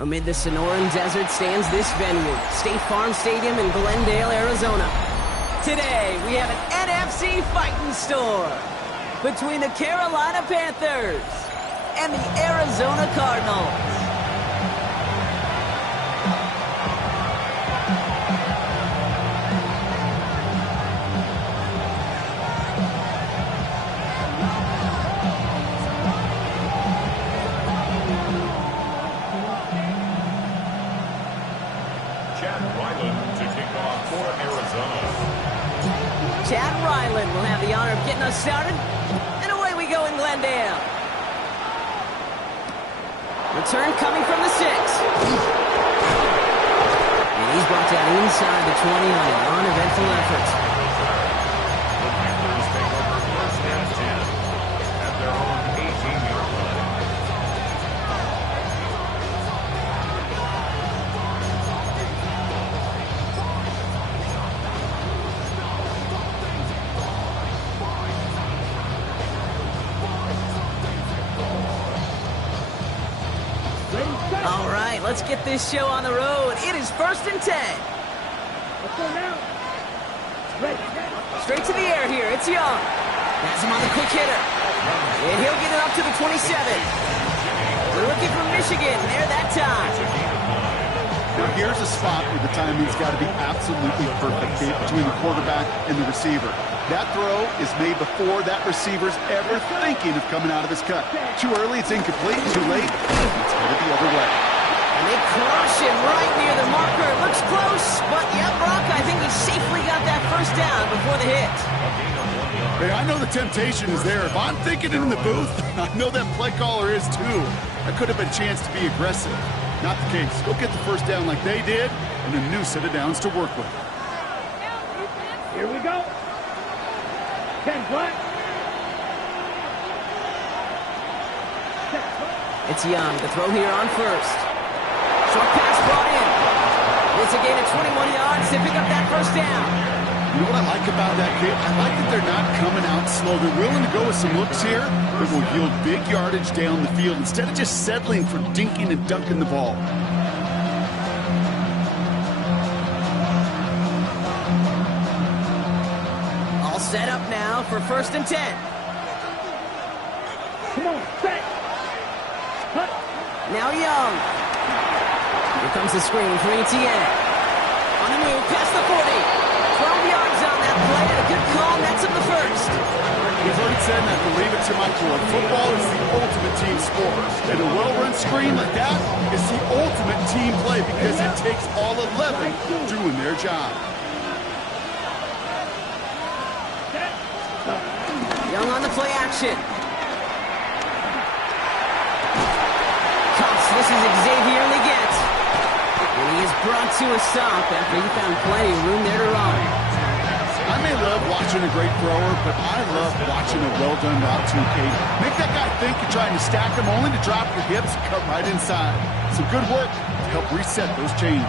Amid the Sonoran Desert stands this venue, State Farm Stadium in Glendale, Arizona. Today, we have an NFC fight in store between the Carolina Panthers and the Arizona Cardinals. Will have the honor of getting us started, and away we go in Glendale. Return coming from the 6. And he's brought down inside the 20 on an uneventful effort. The Panthers take over first and 10 at their own 18-yard line. Let's get this show on the road. It is first and 10. Let's go now. Straight to the air here. It's Young. Has him on the quick hitter. And he'll get it up to the 27. The rookie from Michigan there that time. Now here's a spot where the timing's got to be absolutely perfect between the quarterback and the receiver. That throw is made before that receiver's ever thinking of coming out of his cut. Too early, it's incomplete. Too late, it's headed the other way. And they crush him right near the marker. Looks close, but yeah, Brock, I think he safely got that first down before the hit. Hey, I know the temptation is there. If I'm thinking it in the booth, I know that play caller is too. That could have been a chance to be aggressive. Not the case. Go get the first down like they did, and a new set of downs to work with. Here we go. 10 black. It's Young to throw here on first. Short pass brought in. It's a gain of 21 yards to pick up that first down. You know what I like about that kid? I like that they're not coming out slow. They're willing to go with some looks here that will yield big yardage down the field instead of just settling for dinking and dunking the ball. All set up now for first and 10. Come on, set. Cut. Now Young. Here comes the screen for Etienne. On the move, past the 40. 12 yards on that play, and a good call nets him the first. You've heard it said, and I believe it to my core, football is the ultimate team sport. And a well-run screen like that is the ultimate team play because it takes all 11 doing their job. Young on the play action. Cuffs, this is Xavier Leggett. And he is brought to a stop after he found plenty of room there to run. I may love watching a great thrower, but I love watching a well-done route too, Kate. Make that guy think you're trying to stack him only to drop your hips and cut right inside. Some good work to help reset those chains.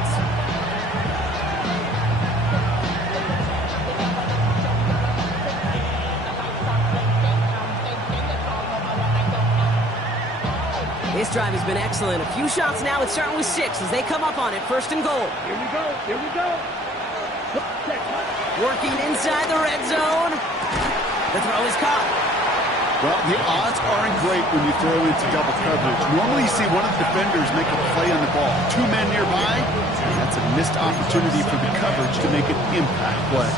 This drive has been excellent. A few shots now. It's starting with 6 as they come up on it. First and goal. Here we go. Here we go. Working inside the red zone. The throw is caught. Well, the odds aren't great when you throw into double coverage. Normally you see one of the defenders make a play on the ball. 2 men nearby, and that's a missed opportunity for the coverage to make an impact play.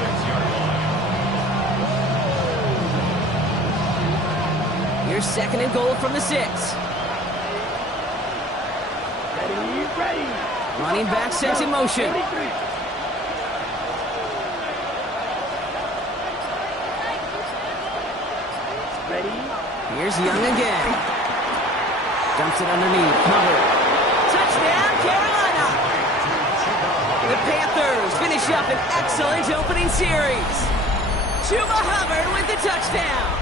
Here's second and goal from the 6. Ready. Running back sets in motion. Ready. Here's Young again. Dumps it underneath. Covered. Touchdown, Carolina! The Panthers finish up an excellent opening series. Chuba Hubbard with the touchdown.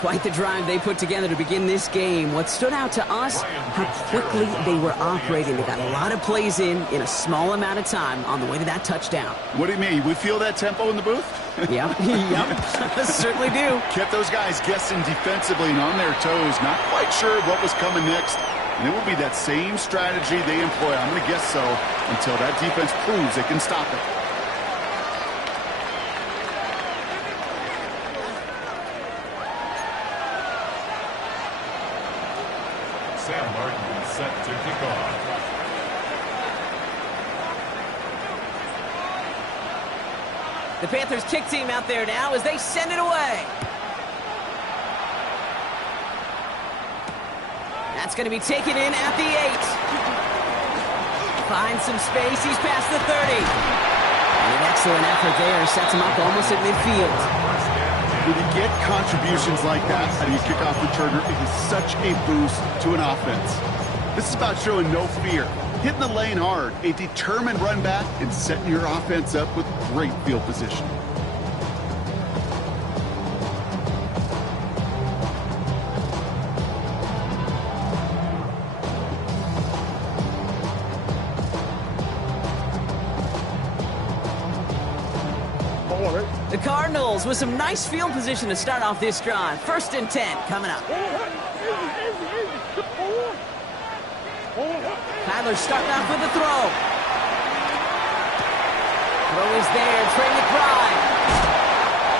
Quite the drive they put together to begin this game. What stood out to us, how quickly they were operating. They got a lot of plays in a small amount of time on the way to that touchdown. What do you mean? We feel that tempo in the booth? Yep, certainly do. Kept those guys guessing defensively and on their toes. Not quite sure what was coming next. And it will be that same strategy they employ, I'm going to guess so, until that defense proves they can stop it. Sam Martin set to kick off. The Panthers kick team out there now as they send it away. That's going to be taken in at the 8. Finds some space. He's past the 30. And an excellent effort there. Sets him up almost at midfield. When you get contributions like that out of your kickoff returner, it is such a boost to an offense. This is about showing no fear, hitting the lane hard, a determined run back, and setting your offense up with great field position. The Cardinals with some nice field position to start off this drive. 1st and 10 coming up. Tyler's starting off with the throw. Throw is there. Trey McBride.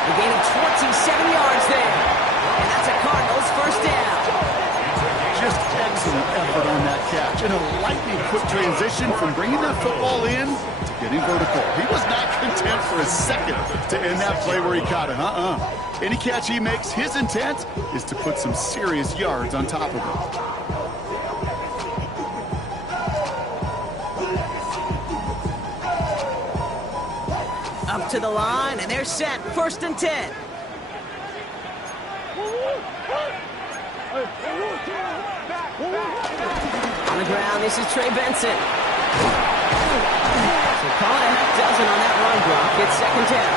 A gain of 27 yards there. And that's a Cardinals 1st down. Just excellent effort on that catch. And a lightning quick transition from bringing that football in to getting vertical. He was not content for a second to end that play where he caught it. Any catch he makes, his intent is to put some serious yards on top of it. Up to the line, and they're set. 1st and 10. On the ground, this is Trey Benson. So call it a half dozen on that run block. It's 2nd down.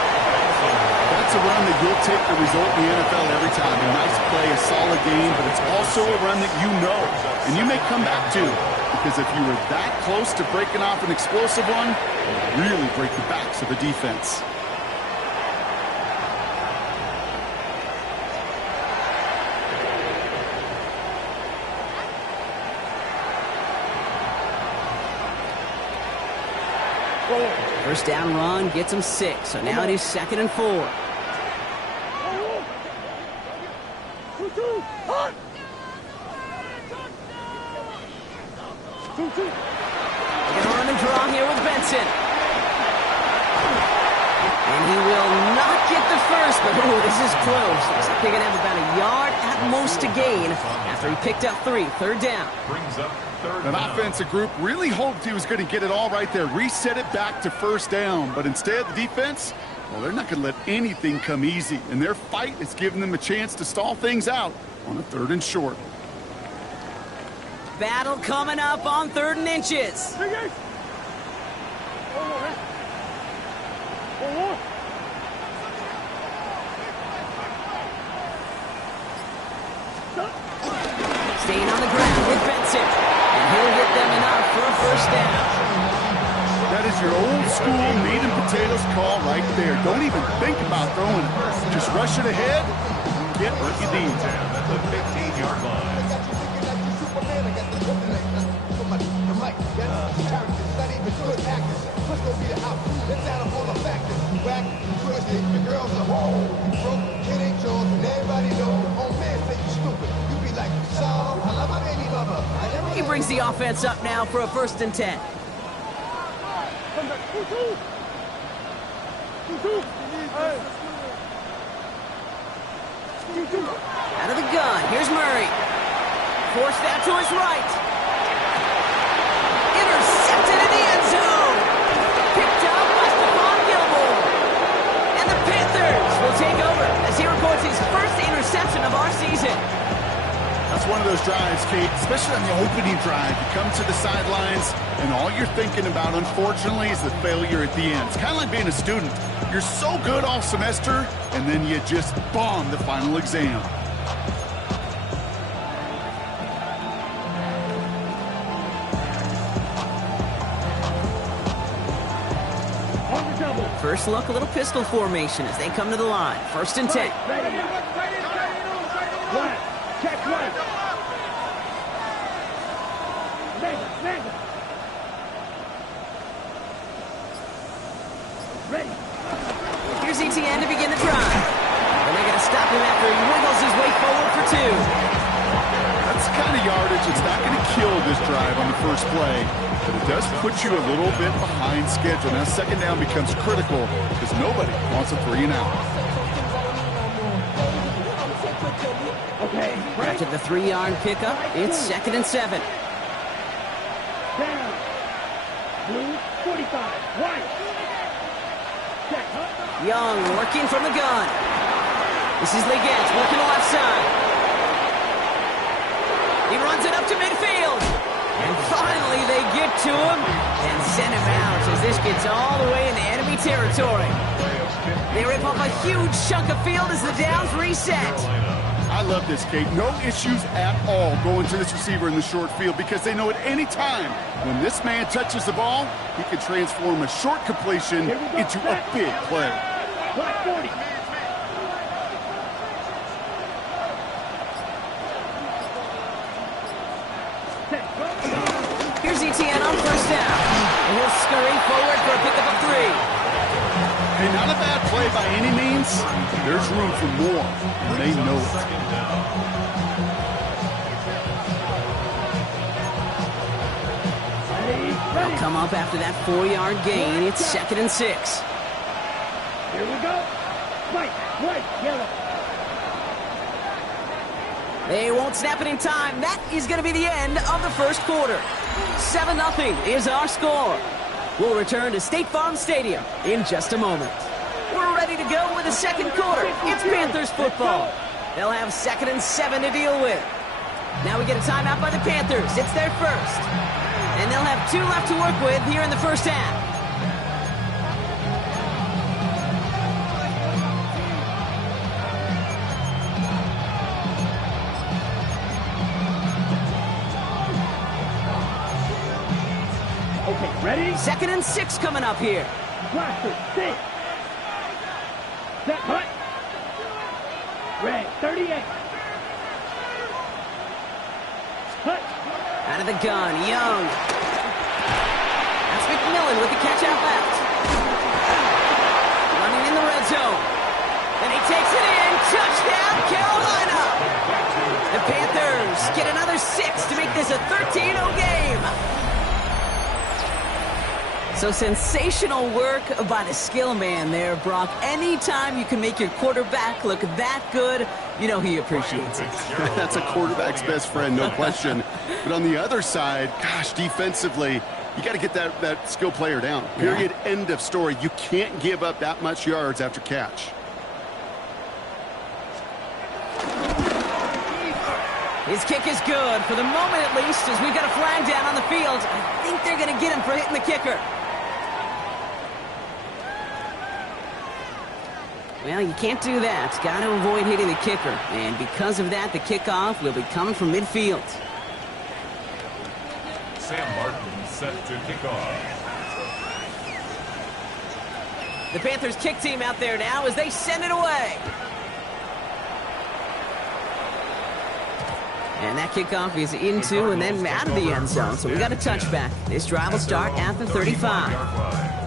That's a run that you'll take the result in the NFL every time. A nice play, a solid game, but it's also a run that you know and you may come back to. Because if you were that close to breaking off an explosive one, it would really break the backs of the defense. First down run gets him 6. So now it is 2nd and 4. They're going to run and draw here with Benson. And he will not get the first, but ooh, this is close. Looks like they're going to have about a yard at most to gain after he picked up 3. 3rd down. Brings up 3rd An down. offensive group really hoped he was going to get it all right there, reset it back to 1st down. But instead, the defense, well, they're not going to let anything come easy. And their fight is giving them a chance to stall things out on a 3rd and short. Battle coming up on 3rd and inches. Staying on the ground with Benson. And he'll get them enough for a 1st down. That is your old school meat and potatoes call right there. Don't even think about throwing it. Just rush it ahead and get what you need. At the 15-yard line. He brings the offense up now for a 1st and 10. Out of the gun, here's Murray. Forced out to his right. Intercepted in the end zone. Picked up by Stephon Gilmore. And the Panthers will take over as he records his first interception of our season. That's one of those drives, Kate, especially on the opening drive. You come to the sidelines, and all you're thinking about, unfortunately, is the failure at the end. It's kind of like being a student. You're so good all semester, and then you just bomb the final exam. First look, a little pistol formation as they come to the line. 1st and 10. Check right. Mega. Ready. Here's ETN to begin the drive. And they're going to stop him after he wiggles his way forward for 2. That's the kind of yardage that's not going to kill this drive on the first play, but it does put you a little bit behind schedule. Now, second down becomes critical because nobody wants a 3 and out. Okay. After the 3-yard pickup, it's 2nd and 7. Down. Blue 45. White. Check. Young working from the gun. This is Leggett working the left side. He runs it up to midfield. And finally they get to him and send him out as this gets all the way into enemy territory. They rip off a huge chunk of field as the downs reset. I love this, Kate. No issues at all going to this receiver in the short field because they know at any time when this man touches the ball, he can transform a short completion into a big play. Black 40. Here's ETN on first down. And he'll scurry forward for a pickup of 3. Hey, not a bad play by any means. There's room for more, and they know it. They'll come up after that 4-yard gain. It's 2nd and 6. Here we go. White, yellow. They won't snap it in time. That is going to be the end of the first quarter. 7-0 is our score. We'll return to State Farm Stadium in just a moment. We're ready to go with the second quarter. It's Panthers football. They'll have 2nd and 7 to deal with. Now we get a timeout by the Panthers. It's their first. And they'll have 2 left to work with here in the first half. Okay, ready? 2nd and 6 coming up here. Blaster, 6. Set, cut. Red, 38. Cut. Out of the gun, Young. That's McMillan with the catch out left. Running in the red zone. And he takes it in. Touchdown, Carolina. The Panthers get another 6 to make this a 13-0 game. So sensational work by the skill man there, Brock. Anytime you can make your quarterback look that good, you know he appreciates it. That's a quarterback's best friend, no question. But on the other side, gosh, defensively, you got to get that skill player down. Period, end of story. You can't give up that much yards after catch. His kick is good, for the moment at least, as we've got a flag down on the field. I think they're going to get him for hitting the kicker. Well, you can't do that. Got to avoid hitting the kicker. And because of that, the kickoff will be coming from midfield. Sam Martin set to kick off. The Panthers kick team out there now as they send it away. And that kickoff is into and then out of the end zone. So we got a touchback. This drive will start at the 35.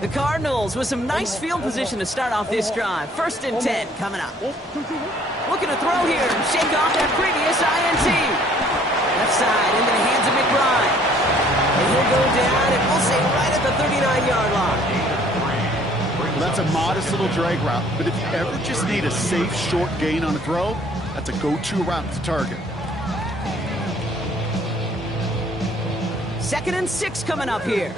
The Cardinals with some nice field position to start off this drive. 1st and 10 coming up. Looking to throw here and shake off that previous INT. Left side into the hands of McBride. And he'll go down and we'll say right at the 39-yard line. Well, that's a modest little drag route, but if you ever just need a safe short gain on a throw, that's a go-to route to target. 2nd and 6 coming up here.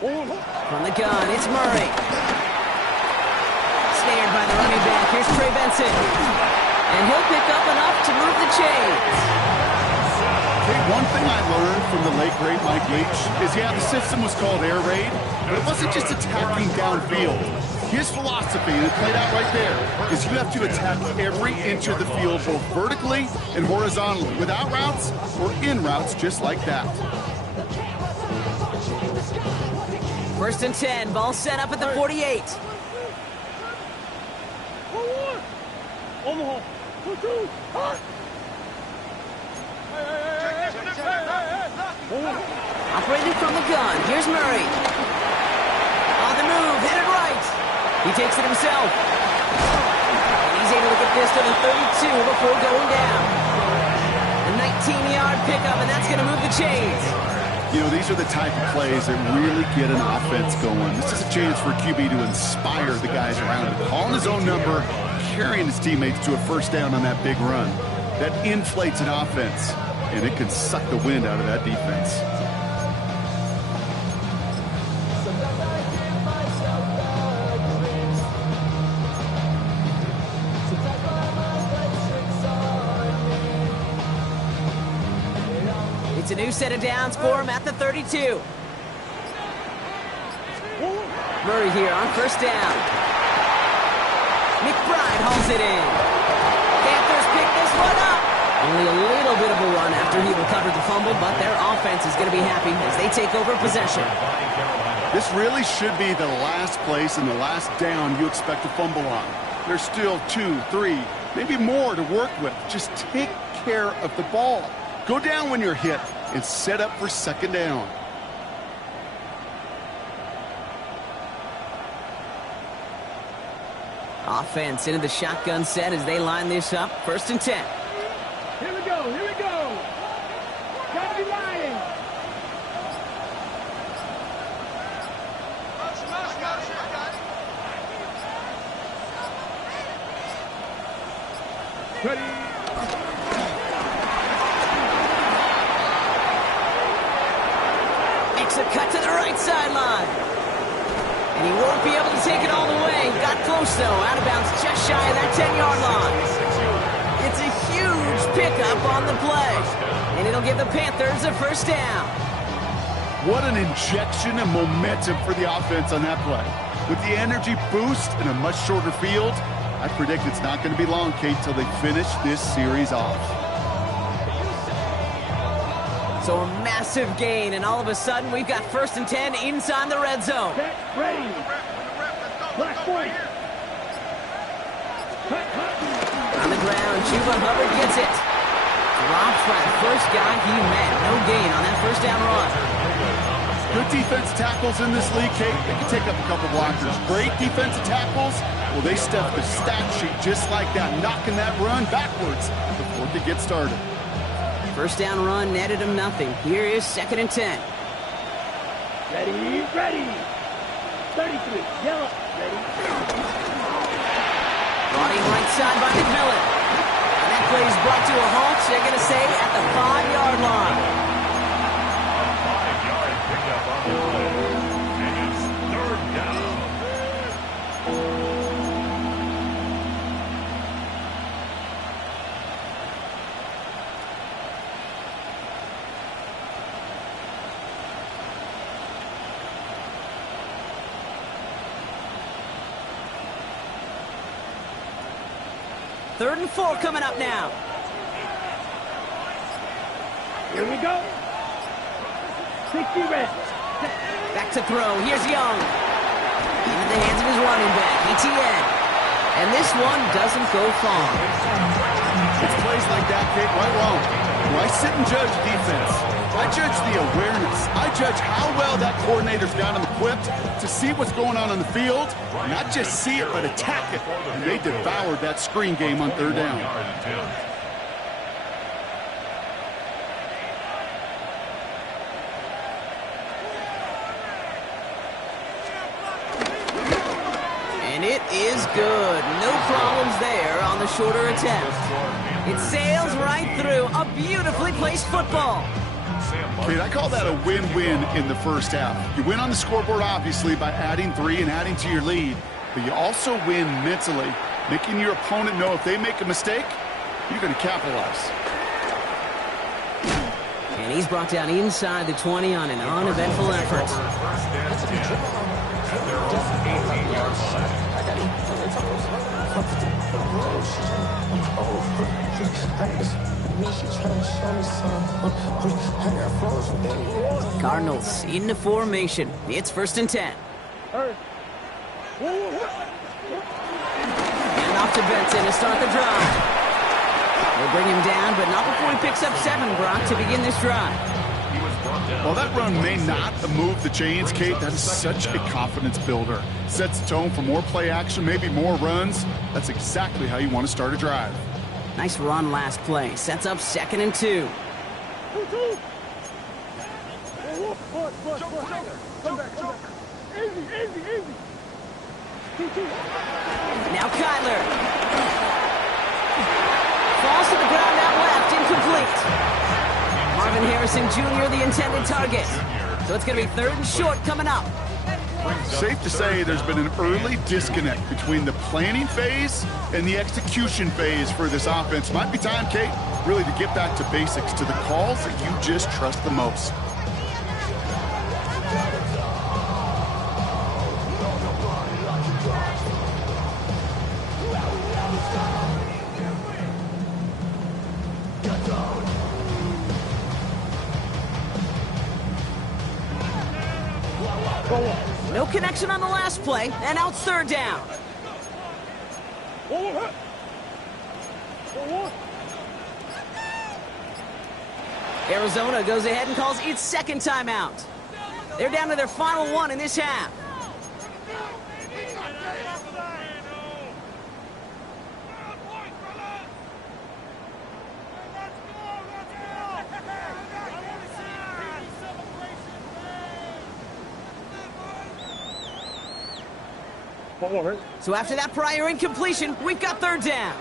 From the gun, it's Murray. Snared by the running back. Here's Trey Benson. And he'll pick up enough to move the chains. Hey, one thing I learned from the late, great Mike Leach is, the system was called air raid, but it wasn't just attacking downfield. His philosophy, and it played out right there, is you have to attack every inch of the field, both vertically and horizontally, without routes or in routes just like that. 1st and 10, ball set up at the 48. Operating from the gun, here's Murray. On the move, headed right. He takes it himself. And he's able to get this to the 32 before going down. A 19-yard pickup, and that's going to move the chains. You know, these are the type of plays that really get an offense going. This is a chance for QB to inspire the guys around him. Calling his own number, carrying his teammates to a first down on that big run. That inflates an offense, and it can suck the wind out of that defense. It's a new set of downs for him at the 32. Murray here on 1st down. McBride hauls it in. Panthers pick this one up. Only a little bit of a run after he recovered the fumble, but their offense is going to be happy as they take over possession. This really should be the last place and the last down you expect to fumble on. There's still 2, 3, maybe more to work with. Just take care of the ball. Go down when you're hit and set up for 2nd down. Offense into the shotgun set as they line this up. 1st and 10. Here we go, here we go. Got to be lying. Ready. Makes a cut to the right sideline. And he won't be able to take it all the way. Got close, though. Out of bounds just shy of that 10-yard line. It's a huge pickup on the play. And it'll give the Panthers a 1st down. What an injection of momentum for the offense on that play. With the energy boost and a much shorter field, I predict it's not going to be long, Kate, till they finish this series off. So a massive gain, and all of a sudden we've got 1st and 10 inside the red zone. Set, ready. Black point. On the ground, Chuba Hubbard gets it. Drops by the first guy he met. No gain on that 1st down run. Good defensive tackles in this league, Kate. They can take up a couple blockers. Great defensive tackles. Well, they stuff the stat sheet just like that, knocking that run backwards before they get started. 1st down run netted him nothing. Here is 2nd and 10. Ready, ready. 33, yellow, ready. Brought in right side by McMillan. And that play is brought to a halt, they're going to say, at the 5-yard line. A 5-yard pickup on the play. And it's 3rd down. Third and 4 coming up now. Here we go. 60 red. Back to throw. Here's Young. Into the hands of his running back, ETN. And this one doesn't go far. It's plays like that, Kate, right wrong. When I sit and judge defense, I judge the awareness. I judge how well that coordinator's got him equipped to see what's going on the field. Not just see it, but attack it. And they devoured that screen game on 3rd down. And it is good. No problems there on the shorter attempt. It sails right through. A beautifully placed football. Kate, I call that a win-win in the 1st half. You win on the scoreboard, obviously, by adding 3 and adding to your lead. But you also win mentally, making your opponent know if they make a mistake, you're going to capitalize. And he's brought down inside the 20 on an uneventful effort. at their own 18-yard line. Cardinals into formation. It's 1st and 10. And off to Benson to start the drive. They'll bring him down, but not before he picks up 7, Brock, to begin this drive. Well, that run may not move the chains, Kate. That is such a confidence builder. Sets the tone for more play action, maybe more runs. That's exactly how you want to start a drive. Nice run last play. Sets up 2nd and 2. Now Kyler. Falls to the ground out left, incomplete. Marvin Harrison Jr., the intended target. So it's going to be 3rd and short coming up. Safe to say there's been an early disconnect between the planning phase and the execution phase for this offense. Might be time, Kate, really to get back to basics, to the calls that you just trust the most. No connection on the last play, and now it's 3rd down. Arizona goes ahead and calls its 2nd timeout. They're down to their final 1 in this half. So after that prior incompletion, we've got 3rd down.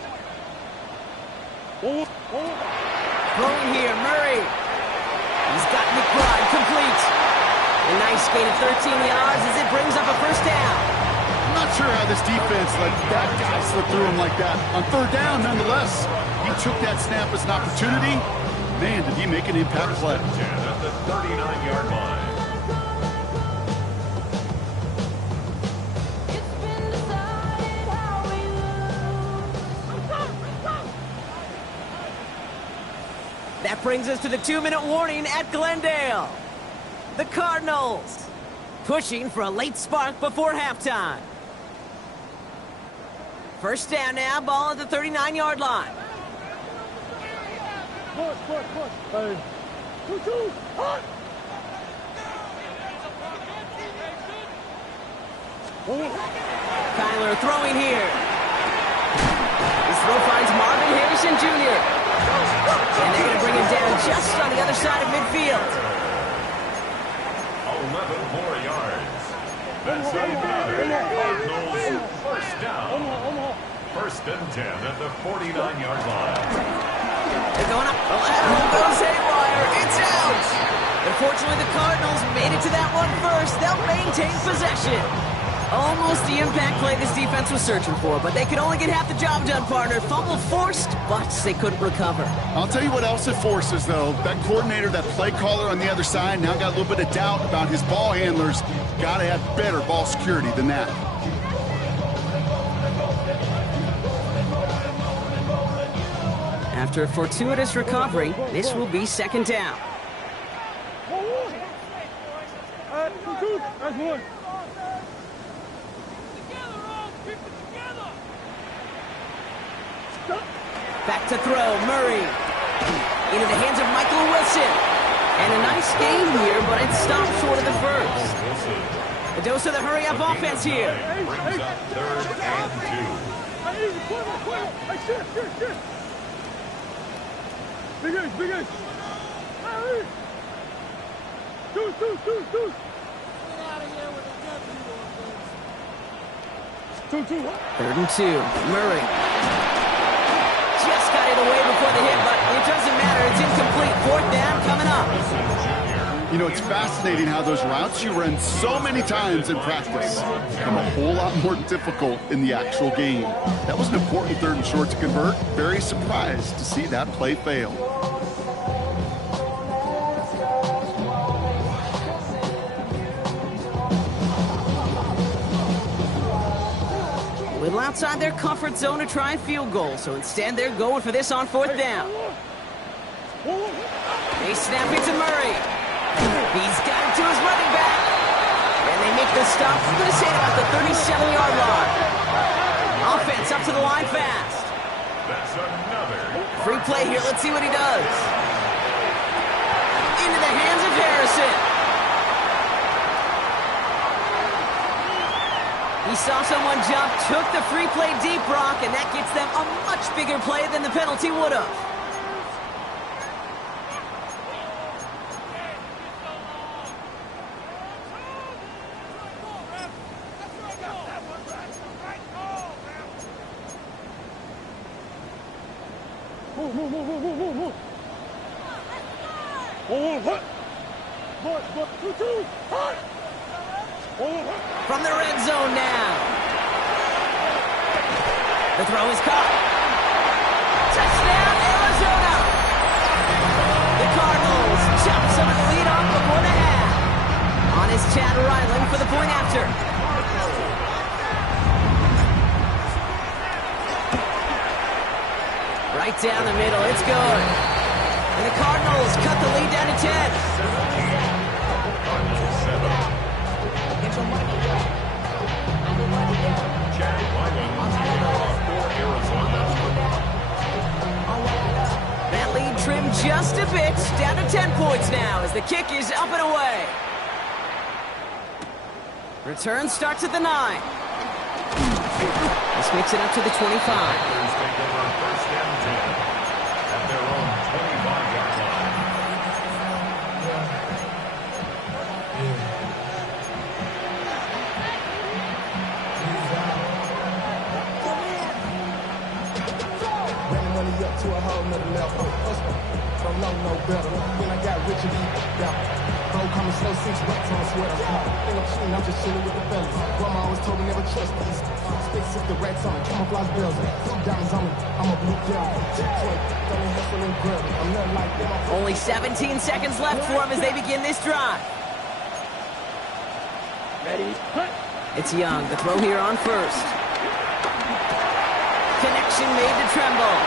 Throwing here, Murray. He's got McBride complete. A nice gain of 13 yards as it brings up a 1st down. I'm not sure how this defense let that guy slip through him like that. On 3rd down, nonetheless, he took that snap as an opportunity. Man, did he make an impact play. At the 39-yard line. That brings us to the 2-minute warning at Glendale. The Cardinals pushing for a late spark before halftime. 1st down now, ball at the 39-yard line. Kyler throwing here. His throw finds Marvin Harrison Jr. And they're going to bring him down just on the other side of midfield. 11 more yards. That's another Cardinals 1st down. 1st and 10 at the 49-yard line. They're going up. The lateral goes haywire. It's out. Unfortunately, the Cardinals made it to that one first. They'll maintain possession. Almost the impact play this defense was searching for, but they could only get half the job done, partner. Fumble forced, but they couldn't recover. I'll tell you what else it forces, though. That coordinator, that play caller on the other side, now got a little bit of doubt about his ball handlers. Got to have better ball security than that. After a fortuitous recovery, this will be 2nd down. Back to throw, Murray. Into the hands of Michael Wilson. And a nice gain here, but it stopped short of the 1st. A dose of the hurry-up offense here. Brings up 3rd and 2. Big ace. Two. 3rd and 2, Murray. Just got it away before the hit, but it doesn't matter. It's incomplete. 4th down coming up. You know, it's fascinating how those routes you run so many times in practice become a whole lot more difficult in the actual game. That was an important 3rd and short to convert. Very surprised to see that play fail. outside their comfort zone to try and field goal, so instead they're going for this on fourth down. They snap it to Murray. He's got it to his running back. And they make the stop. I'm going to say about the 37-yard line. Offense up to the line fast. That's another. Free play here. Let's see what he does. Into the hands of Harrison. He saw someone jump, took the free play deep, Brock, and that gets them a much bigger play than the penalty would have. From the red zone now. The throw is caught. Touchdown, Arizona! The Cardinals jump some of the lead off before the half. On is Chad Ryland for the point after. Right down the middle, it's good. And the Cardinals cut the lead down to 10. Chad Ryland for Arizona. That lead trimmed just a bit, down to 10 points now as the kick is up and away. Return starts at the 9. This makes it up to the 25. Panthers take over first and 10 at their own 25-yard line. Money up to a whole nother level. Don't know no better. When I got rich and yeah. Bro, coming slow, 6 bucks on a sweater. Think I'm cheating, I'm just chilling with the fellas. Grandma always told me never trust these. Space if the rats on me, camouflage bells. Diamonds on me, I'm a blue devil. I'm nothing like them. Only 17 seconds left for him as they begin this drive. Ready? It's Young, the throw here on first. Connection made to Tremble.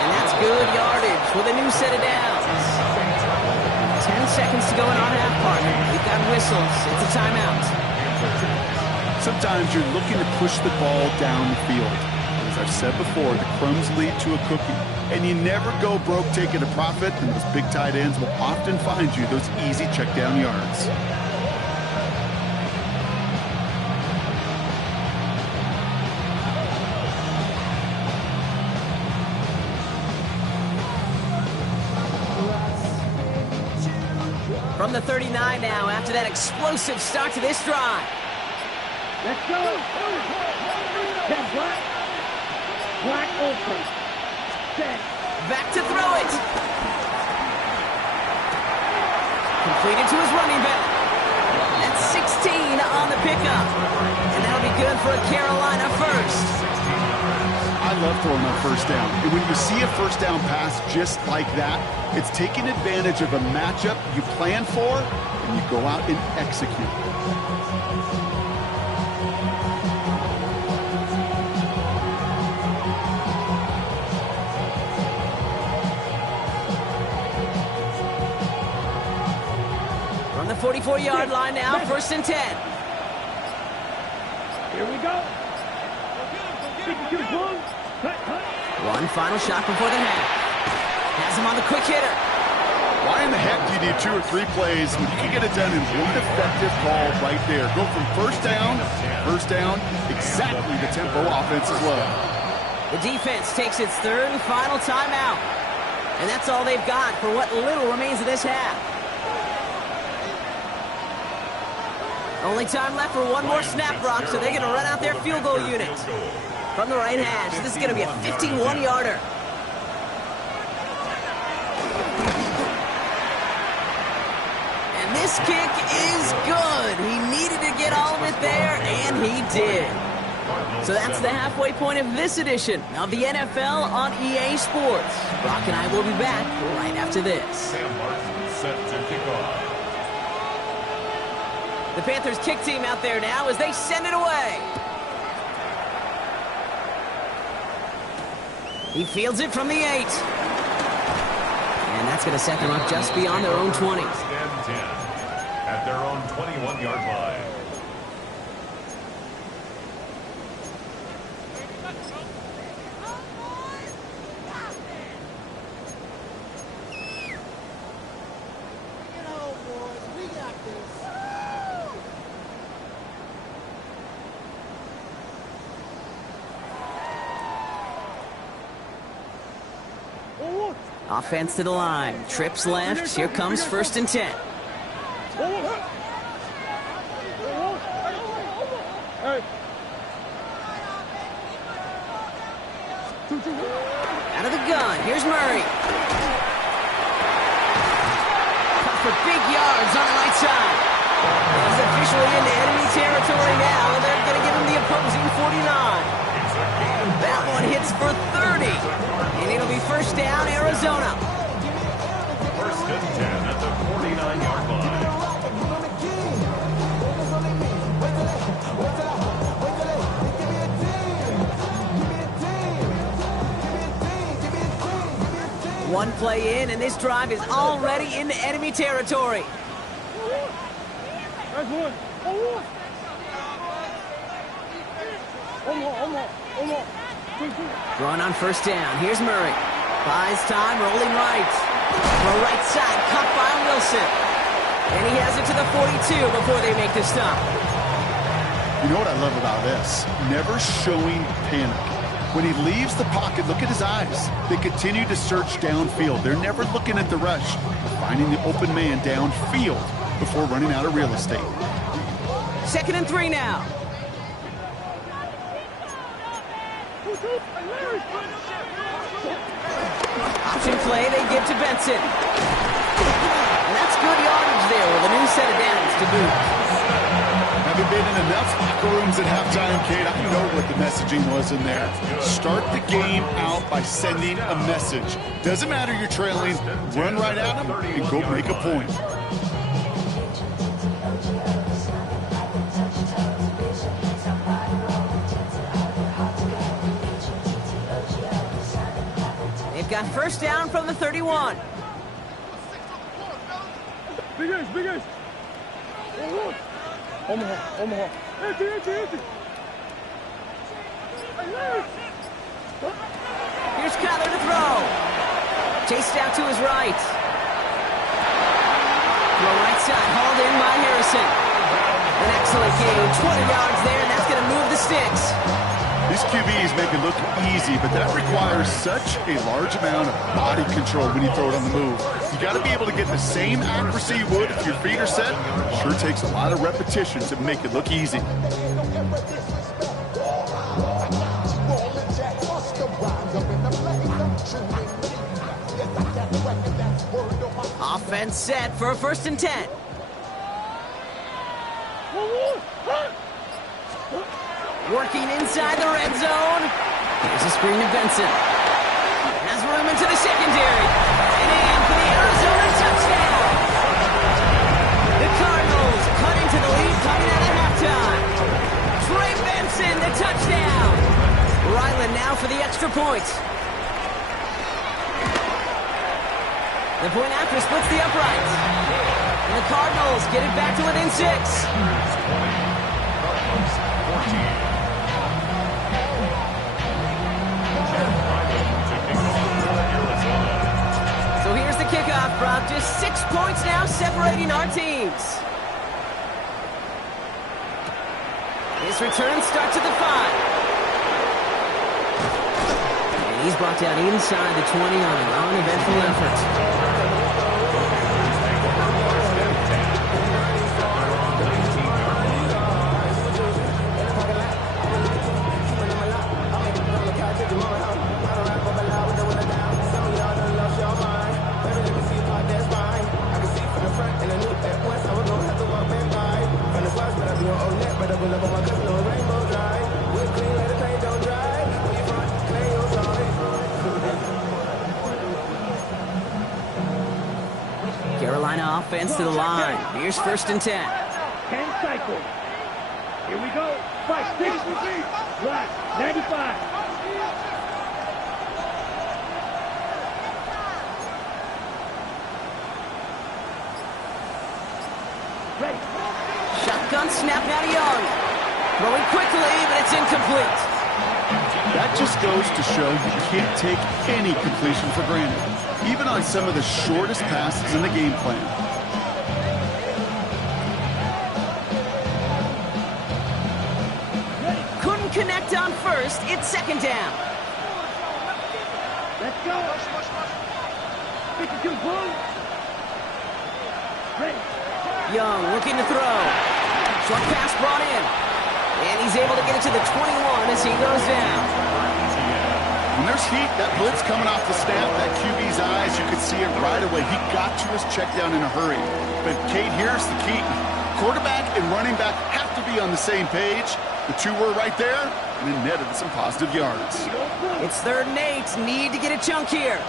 And that's good yardage with a new set of downs. 10 seconds to go in our half, partner. We've got whistles. It's a timeout. Sometimes you're looking to push the ball down the field. As I've said before, the crumbs lead to a cookie. And you never go broke taking a profit, and those big tight ends will often find you those easy check down yards. From the 39 now, after that explosive start to this drive. Let's go. Ten black. Black open. Set. Back to throw it. Completed to his running back. That's 16 on the pickup. And that'll be good for a Carolina first. I love throwing on first down. And when you see a first down pass just like that, it's taking advantage of a matchup you plan for, and you go out and execute. From the 44-yard line now, first and 10. Here we go. One final shot before the half. Has him on the quick hitter. Why in the heck do you need 2 or 3 plays when you can get it done in one effective call right there? Go from first down, exactly the tempo offenses love. The defense takes its third and final timeout. And that's all they've got for what little remains of this half. Only time left for one more snap, Brock, so they're going to run out their field goal unit. From the right hash, this is going to be a 51-yarder. And this kick is good. He needed to get all of it there, and he did. So that's the halfway point of this edition of the NFL on EA Sports. Brock and I will be back right after this. Sam Martin set to kick off. The Panthers kick team out there now as they send it away. He fields it from the 8. And that's going to set them up just beyond their own 20. First and 10 at their own 21-yard line. Offense to the line. Trips left. Here comes 1st and 10. Out of the gun. Here's Murray. Cut for big yards on the right side. He's officially into enemy territory now, and they're going to give him the opposing 49. That one hits for 30. And it'll be 1st down, Arizona. 1st and 10 at the 49-yard line. One play in, and this drive is already into enemy territory. Run on 1st down. Here's Murray. Buys time, rolling right. The right side, cut by Wilson. And he has it to the 42 before they make the stop. You know what I love about this? Never showing panic. When he leaves the pocket, look at his eyes. They continue to search downfield. They're never looking at the rush. Finding the open man downfield before running out of real estate. 2nd and 3 now. Option play they give to Benson. And that's good yardage there with a new set of downs to boot. Having been in enough locker rooms at halftime, Kate, I know what the messaging was in there. Start the game out by sending a message. Doesn't matter you're trailing, run right at them and go make a point. They've got 1st down from the 31. Big ace. Omaha. Empty. Here's Kyler to throw. Chased out to his right. Throw right side, hauled in by Harrison. An excellent gain, 20 yards there, and that's going to move the sticks. These QBs make it look easy, but that requires such a large amount of body control when you throw it on the move. You got to be able to get the same accuracy you would if your feet are set. Sure takes a lot of repetitions to make it look easy. Offense set for a 1st and 10. Working inside the red zone. Here's a screen to Benson. Has room into the secondary. And in for the Arizona touchdown. The Cardinals cut into the lead coming out of halftime. Trey Benson, the touchdown. Ryland now for the extra point. The point after splits the uprights. And the Cardinals get it back to within 6. 14. So here's the kickoff, Brock. Just 6 points now separating our teams. His return starts at the 5. And he's brought down inside the 20 on an uneventful effort. Carolina offense to the line. Here's 1st and 10. 10 cycles. Here we go. 5, 6, left, 95. Shotgun snap now to Young. Throwing quickly, but it's incomplete. That just goes to show you can't take any completion for granted, even on some of the shortest passes in the game plan. Couldn't connect on first. It's second down. Let's go. 52 full. Ready. Young looking to throw. Short pass brought in. And he's able to get it to the 21 as he goes down. When there's heat, that blitz coming off the snap, that QB's eyes, you could see it right away. He got to his check down in a hurry. But, Kate, here's the key. Quarterback and running back have to be on the same page. The two were right there, and it netted some positive yards. It's 3rd and 8. Need to get a chunk here.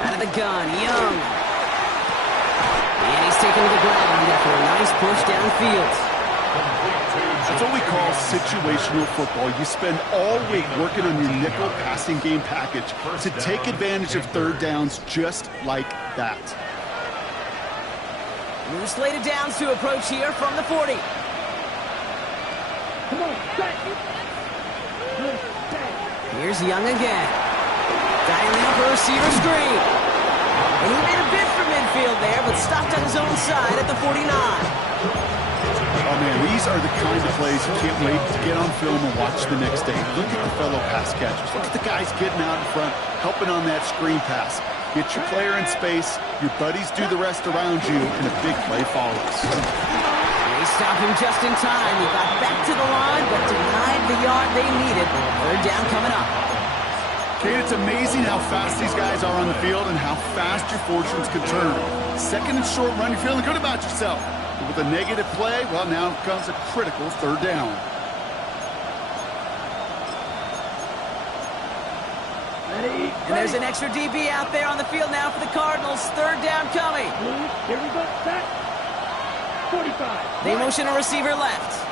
Out of the gun, Young. And he's taken to the ground after a nice push downfield. That's what we call situational football. You spend all week working on your nickel passing game package to take advantage of 3rd downs just like that. New slate of downs to approach here from the 40. Come on, set. Here's Young again. Dialing up a receiver screen. And he made a bid for midfield there, but stopped on his own side at the 49. Oh, man, these are the kind of plays you can't wait to get on film and watch the next day. Look at the fellow pass catchers. Look at the guys getting out in front, helping on that screen pass. Get your player in space, your buddies do the rest around you, and a big play follows. They stop him just in time. He got back to the line, but denied the yard they needed. 3rd down coming up. Kate, it's amazing how fast these guys are on the field and how fast your fortunes can turn. 2nd and short run, you're feeling good about yourself. But with a negative play, well, now comes a critical 3rd down. And there's an extra DB out there on the field now for the Cardinals. 3rd down coming. Here we go, set. 45. They motion a receiver left.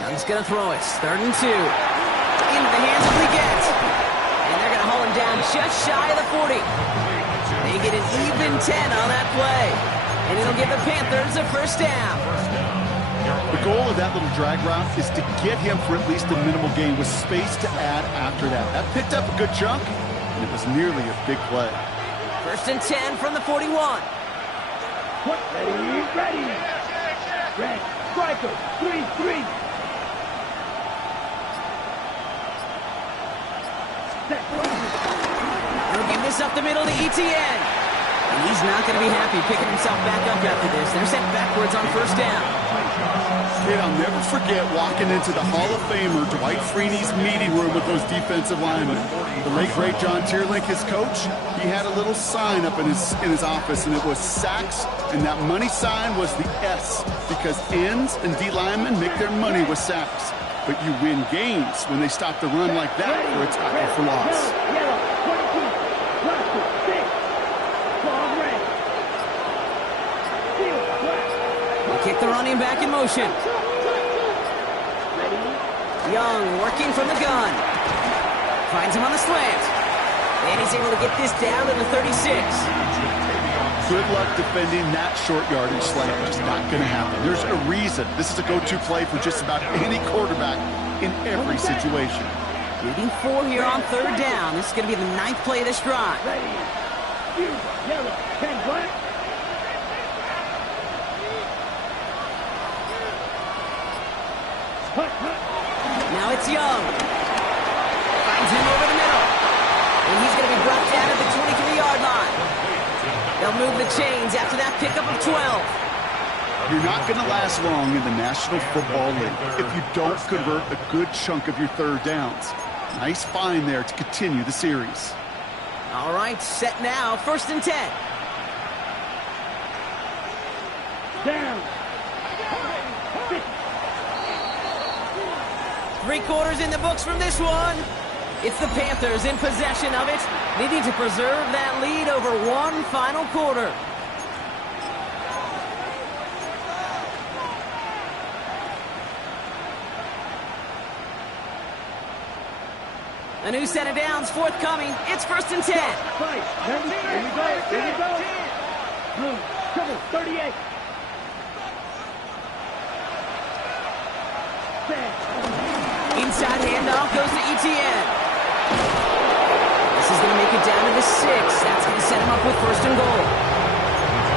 Young's going to throw it. 3rd and 2. Into the hands of Leggett. And they're going to haul him down just shy of the 40. They get an even 10 on that play. And it'll give the Panthers a 1st down. The goal of that little drag route is to get him for at least a minimal gain with space to add after that. That picked up a good chunk, and it was nearly a big play. 1st and 10 from the 41. Ready. Red, striker, 3-3. He'll give this up the middle to ETN. And he's not going to be happy picking himself back up after this. They're sent backwards on 1st down. Kid, I'll never forget walking into the Hall of Famer Dwight Freeney's meeting room with those defensive linemen. The late, great John Tierlink, his coach, he had a little sign up in his office, and it was sacks, and that money sign was the S, because ends and D linemen make their money with sacks. But you win games when they stop the run like that for a tackle for loss. Yellow, 22, plastic, 6, ball red. Field, black. They kick the running back in motion. Young working from the gun. Finds him on the slant. And he's able to get this down to the 36. Good luck defending that short yardage slant. Just not going to happen. There's a reason. This is a go-to play for just about any quarterback in every situation. Leading 4 here on 3rd down. This is going to be the 9th play of this drive. Ready. Yellow, 10 black. Now it's Young. Finds him over the middle. And he's going to be brought down at the 23-yard line. They'll move the chains after that pickup of 12. You're not going to last long in the National Football League if you don't convert a good chunk of your 3rd downs. Nice find there to continue the series. All right, set now. 1st and 10. Down. 3 quarters in the books from this one. It's the Panthers in possession of it, needing to preserve that lead over one final quarter. A new set of downs forthcoming. It's 1st and 10. Fight. Here we go. Here we go. Blue. Triple. 38. Inside handoff goes to Etienne. This is going to make it down to the 6. That's going to set him up with 1st and goal.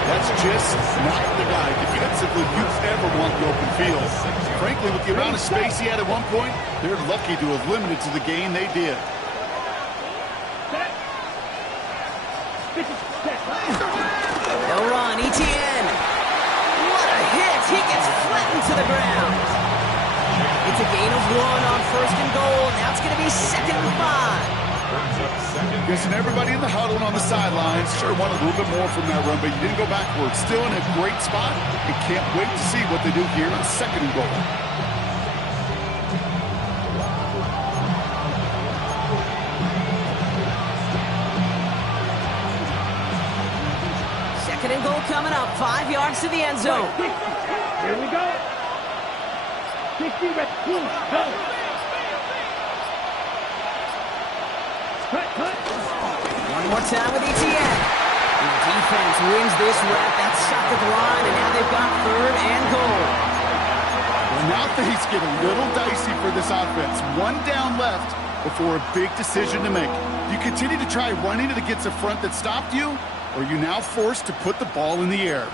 That's just not the guy defensively you ever want the open field. Frankly, with the amount of space he had at one point, they're lucky to have limited to the gain they did. They'll run. Etienne. What a hit. He gets flattened to the ground. It's a gain of 1 on 1st and goal. Now it's going to be 2nd and 5. Guessing everybody in the huddle and on the sidelines sure want a little bit more from that run, but you didn't go backwards. Still in a great spot and can't wait to see what they do here on 2nd and goal. Second and goal coming up. 5 yards to the end zone. Here we go. 60 red. Go. Cut. One more time with Etienne. The defense wins this rep. That's shot at the line, and now they've got 3rd and goal. Well, now things get a little dicey for this offense. 1 down left before a big decision to make. You continue to try running it against a front that stopped you, or are you now forced to put the ball in the air?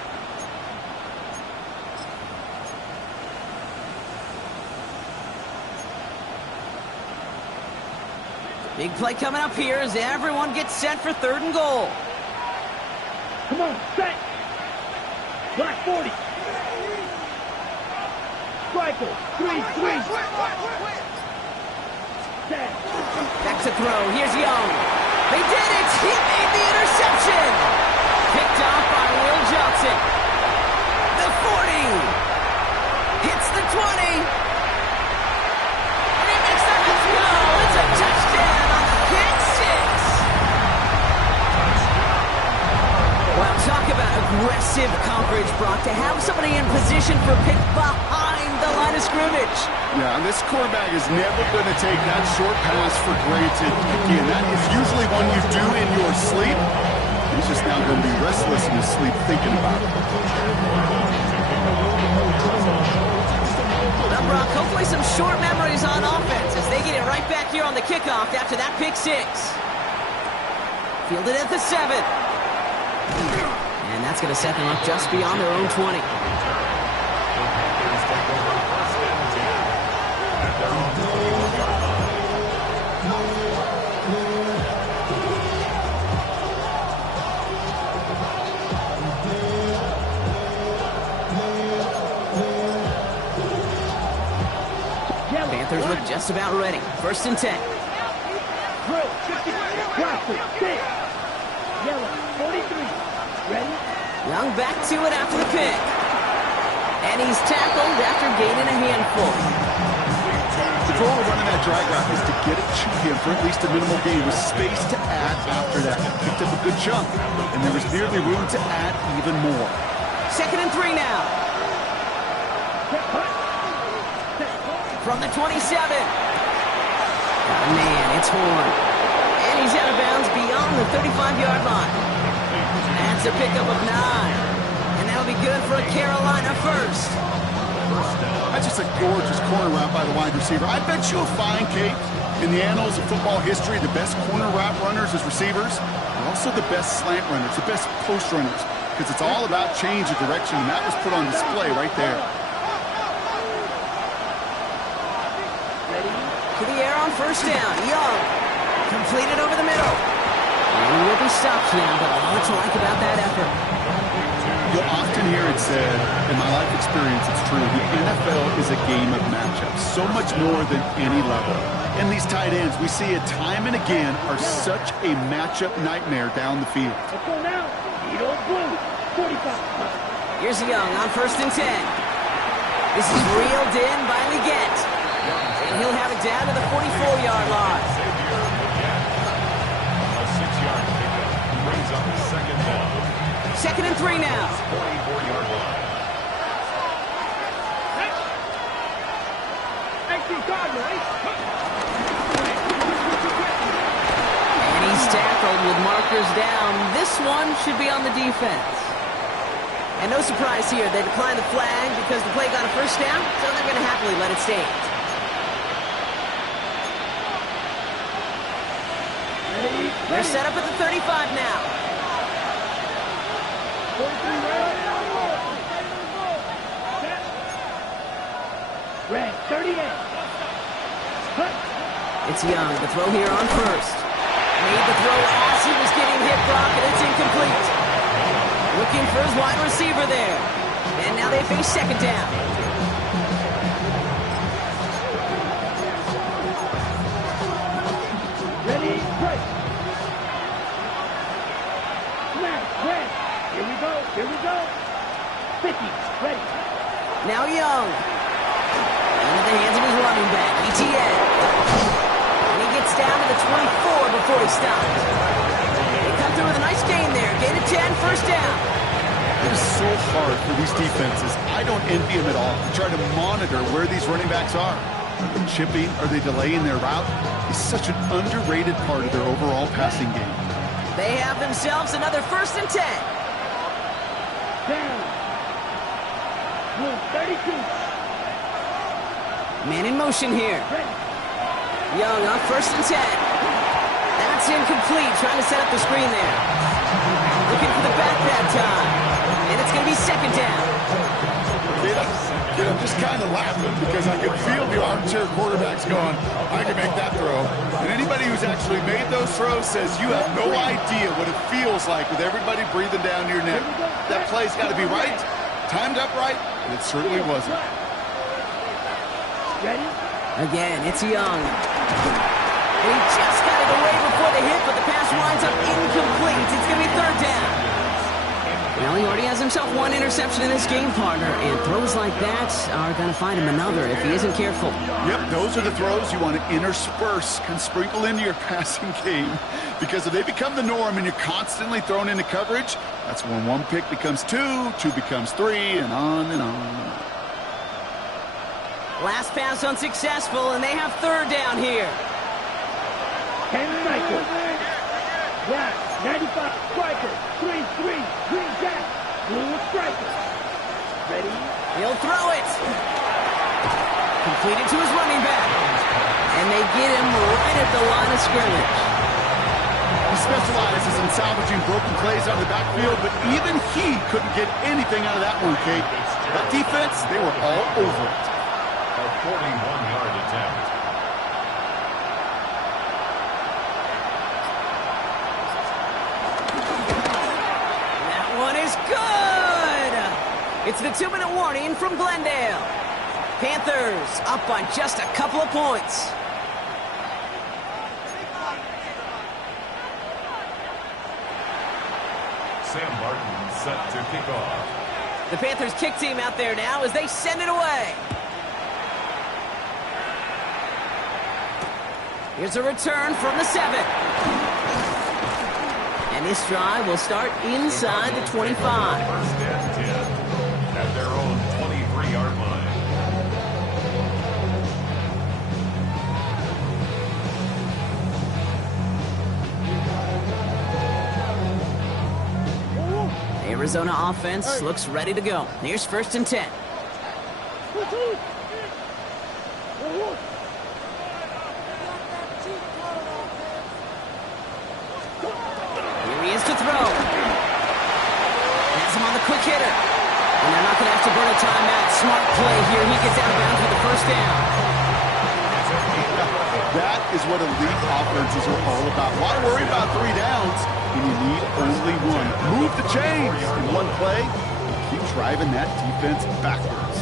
Big play coming up here as everyone gets set for 3rd and goal. Come on, set. Black 40. Striker. 3. Set. Back to throw. Here's Young. They did it. He made the interception. Picked off by Will Johnson. The 40. Hits the 20. And he makes the let's go. It's a touchdown. Well, talk about aggressive coverage, Brock, to have somebody in position for pick behind the line of scrimmage. Yeah, this quarterback is never going to take that short pass for granted. Again, that is usually one you do in your sleep. He's just now going to be restless in his sleep thinking about it. Well, Brock, hopefully some short memories on offense as they get it right back here on the kickoff after that pick 6. Fielded at the 7. And that's going to set them up just beyond their own 20. Panthers look just about ready. 1st and 10. Yellow. 43. Ready? Young back to it after the pick. And he's tackled after gaining a handful. The goal of running that drag route is to get it to him for at least a minimal gain with space to add after that. Picked up a good chunk, and there was nearly room to add even more. 2nd and 3 now. From the 27. Oh, man, it's Horn. And he's out of bounds beyond the 35-yard line. That's a pickup of 9. And that'll be good for a Carolina first. That's just a gorgeous corner route by the wide receiver. I bet you'll find, Kate, in the annals of football history, the best corner route runners as receivers are also the best slant runners, the best post runners, because it's all about change of direction, and that was put on display right there. To the air on 1st down. Young. Completed over the middle. And he will be stopped now, but a lot to like about that effort. You'll often hear it said, in my life experience, it's true, the NFL is a game of matchups, so much more than any level. And these tight ends, we see it time and again, are such a matchup nightmare down the field. Let's go now. Eagle blue. 45. Here's Young on 1st and 10. This is reeled in by Leggett. And he'll have it down to the 44-yard line. A 6-yard pickup brings up 2nd down. 2nd and 3 now. 44-yard line. Cardinals. He's tackled with markers down. This one should be on the defense. And no surprise here. They declined the flag because the play got a first down, so they're going to happily let it stand. They're set up at the 35 now. 43 red, 38. It's Young. The throw here on first. Made the throw as he was getting hit, Brock, and it's incomplete. Looking for his wide receiver there. And now they face second down. Ready, break. Snap, red. Here we go, here we go. 50, ready. Now Young. Into the hands of his running back, ETN. And he gets down to the 24 before he stops. They come through with a nice gain there. Gain of 10, first down. It is so hard for these defenses. I don't envy them at all. Try to monitor where these running backs are. Are they chipping? Are they delaying their route? It's such an underrated part of their overall passing game. They have themselves another first and 10. Down. Move 32. Man in motion here. Ready. Young on first and 10. That's incomplete. Trying to set up the screen there. Looking for the back that time. And it's going to be second down. I'm just kind of laughing because I can feel the armchair quarterbacks going, I can make that throw. And anybody who's actually made those throws says you have no idea what it feels like with everybody breathing down your neck. That play's got to be right, timed up right, and it certainly wasn't. Ready. Again, it's Young. And he just got it away before the hit, but the pass winds up incomplete. It's going to be third down. Well, he already has himself one interception in this game, partner, and throws like that are going to find him another if he isn't careful. Yep, those are the throws you want to intersperse and sprinkle into your passing game, because if they become the norm and you're constantly thrown into coverage, that's when one pick becomes two, two becomes three, and on and on and on. Last pass unsuccessful, and they have third down here. Ken Michael. Black, 95, striker, 3-3, green jack, blue striker. Ready? He'll throw it. Completed to his running back. And they get him right at the line of scrimmage. He specializes in salvaging broken plays out of the backfield, but even he couldn't get anything out of that one, Kate. That defense, they were all over it. A 41-yard attempt. That one is good! It's the 2-minute warning from Glendale. Panthers up by just a couple of points. Sam Martin set to kick off. The Panthers kick team out there now as they send it away. Here's a return from the 7. And this drive will start inside the 25. First and 10 at their own 23-yard line. Arizona offense looks ready to go. Here's first and 10. Here he is to throw. Has him on the quick hitter. And they're not going to have to burn a timeout. Smart play here. He gets out of bounds with the first down. That is what elite offenses are all about. Why worry about 3 downs when you need only one? Move the chains in one play and keep driving that defense backwards.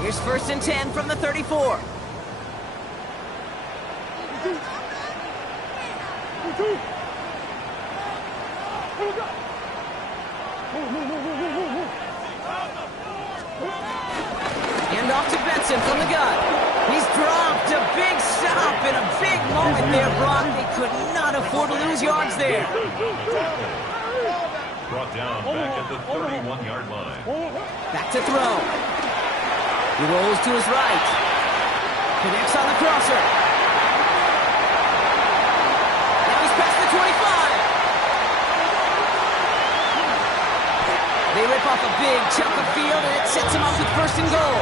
Here's first and 10 from the 34. And off to Benson from the gun. He's dropped a big stop in a big moment there, Brock. They could not afford to lose yards there. Brought down back at the 31-yard line. Back to throw. He rolls to his right. Connects on the crosser. Now he's past the 20. drive. They rip off a big chunk of field, and it sets them up with first and goal.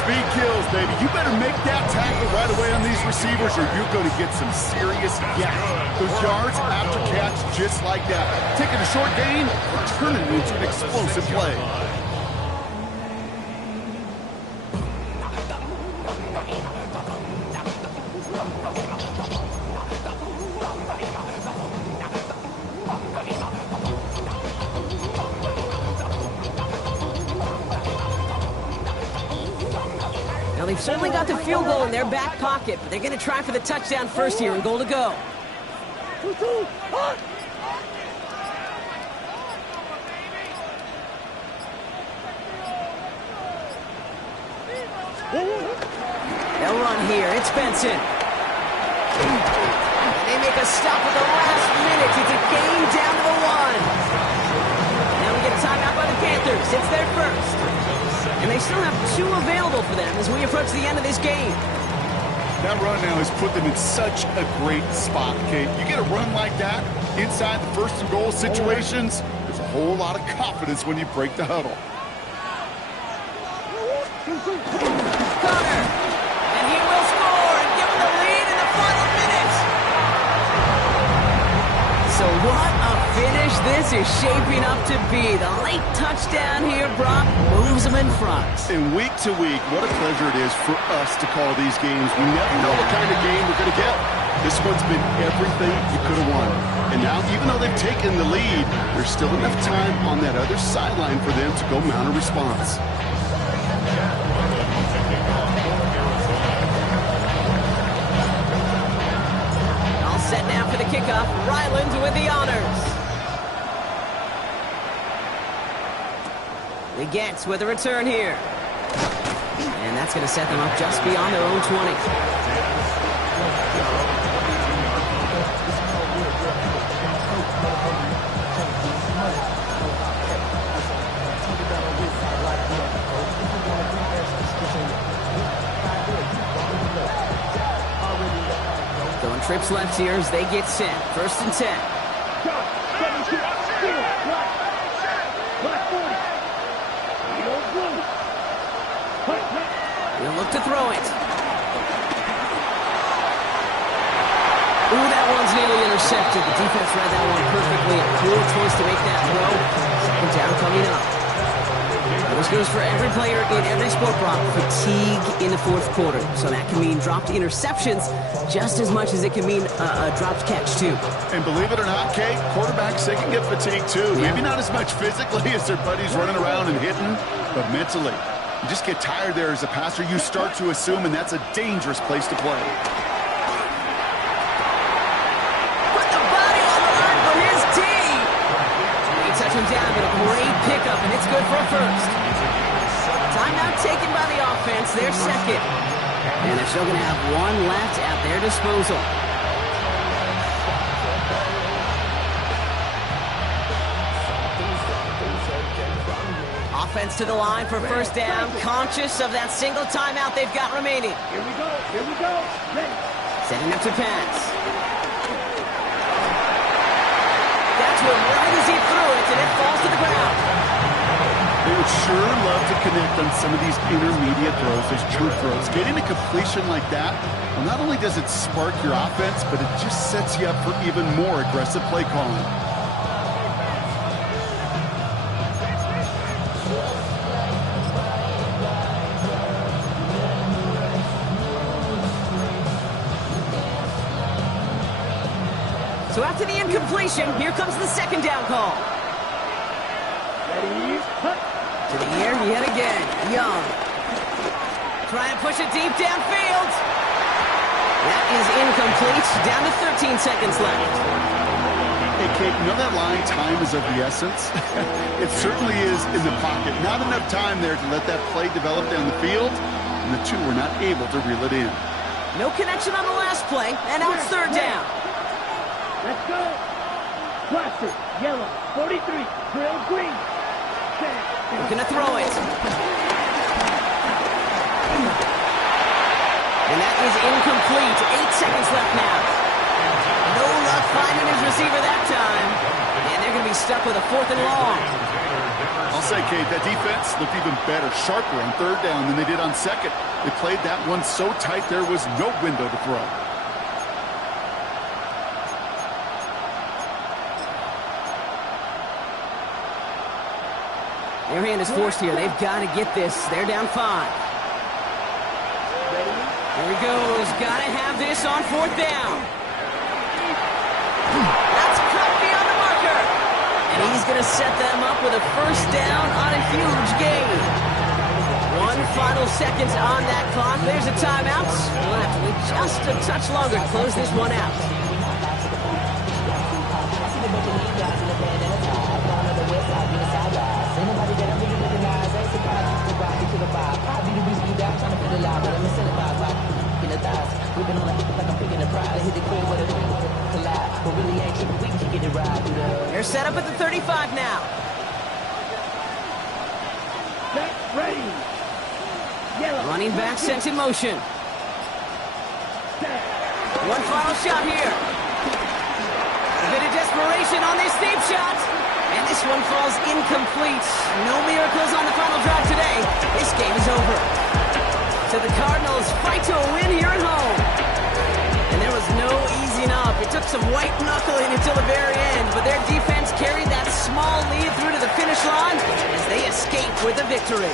Speed kills, baby. You better make that tackle right away on these receivers or you're going to get some serious gas. Those yards after catch just like that. Taking a short gain, turning it into an explosive play. Now, they've certainly got the field goal in their back pocket, but they're going to try for the touchdown first here and goal to go. They'll run here. It's Benson. They make a stop at the last minute. It's a gain down to the 1. Now we get a timeout by the Panthers. It's their first. And they still have 2 available for them as we approach the end of this game. That run now has put them in such a great spot, Kate. You get a run like that inside the first and goal situations, there's a whole lot of confidence when you break the huddle. Connor, and he will score and give them the lead in the final minutes. So what a finish this is shaping up to be. The late touchdown here, Brock, moves them in front. And week to week, what a pleasure it is for us to call these games. We never know what kind of game we're going to get. This one's been everything you could have won. And now, even though they've taken the lead, there's still enough time on that other sideline for them to go mount a response. All set now for the kickoff. Ryland with the honors. The Gets with a return here. And that's going to set them up just beyond their own 20. Going trips left here as they get set. First and 10. He'll look to throw it. Ooh, that one's nearly intercepted. The defense read that one perfectly. A cool choice to make that throw. Second down coming up. This goes for every player in every sport, Brock. Fatigue in the fourth quarter. So that can mean dropped interceptions just as much as it can mean a dropped catch, too. And believe it or not, Kate, quarterbacks, they can get fatigued, too. Yeah. Maybe not as much physically as their buddies running around and hitting, but mentally. You just get tired there as a passer. You start to assume, and that's a dangerous place to play. Put the body on the line for his team. They touch him down, but a great pickup, and it's good for a first. Timeout taken by the offense, their second. And they're still going to have one left at their disposal. Offense to the line for first down, conscious of that single timeout they've got remaining. Here we go, ready. Setting up to pass. That's one right as he threw it, and it falls to the ground. They would sure love to connect on some of these intermediate throws, those true throws. Getting a completion like that, well, not only does it spark your offense, but it just sets you up for even more aggressive play calling. So after the incompletion, here comes the second down call. Ready, hut. To the air yet again. Young. Trying to push it deep downfield. That is incomplete. Down to 13 seconds left. Hey, Kate, you know that line, time is of the essence? It certainly is in the pocket. Not enough time there to let that play develop down the field, and the two were not able to reel it in. No connection on the last play, and now it's third down. Let's go. Blaster, yellow, 43, drill green. Looking to throw it. And that is incomplete. 8 seconds left now. No luck finding his receiver that time. And they're going to be stuck with a 4th and long. I'll say, Kate, that defense looked even better, sharper on 3rd down than they did on 2nd. They played that one so tight there was no window to throw. Their hand is forced here. They've got to get this. They're down 5. Here he goes. Got to have this on 4th down. That's cut beyond the marker. And he's going to set them up with a 1st down on a huge gain. 1 final second on that clock. There's a timeout. We'll have to wait just a touch longer to close this one out. They're set up at the 35 now. Set, ready. Yellow. Running back sent in motion. Set. One final shot here. A bit of desperation on this deep shot. And this one falls incomplete. No miracles on the final drive today. This game is over. So the Cardinals fight to a win here at home. And there was no easing up. It took some white knuckling until the very end, but their defense carried that small lead through to the finish line as they escape with a victory.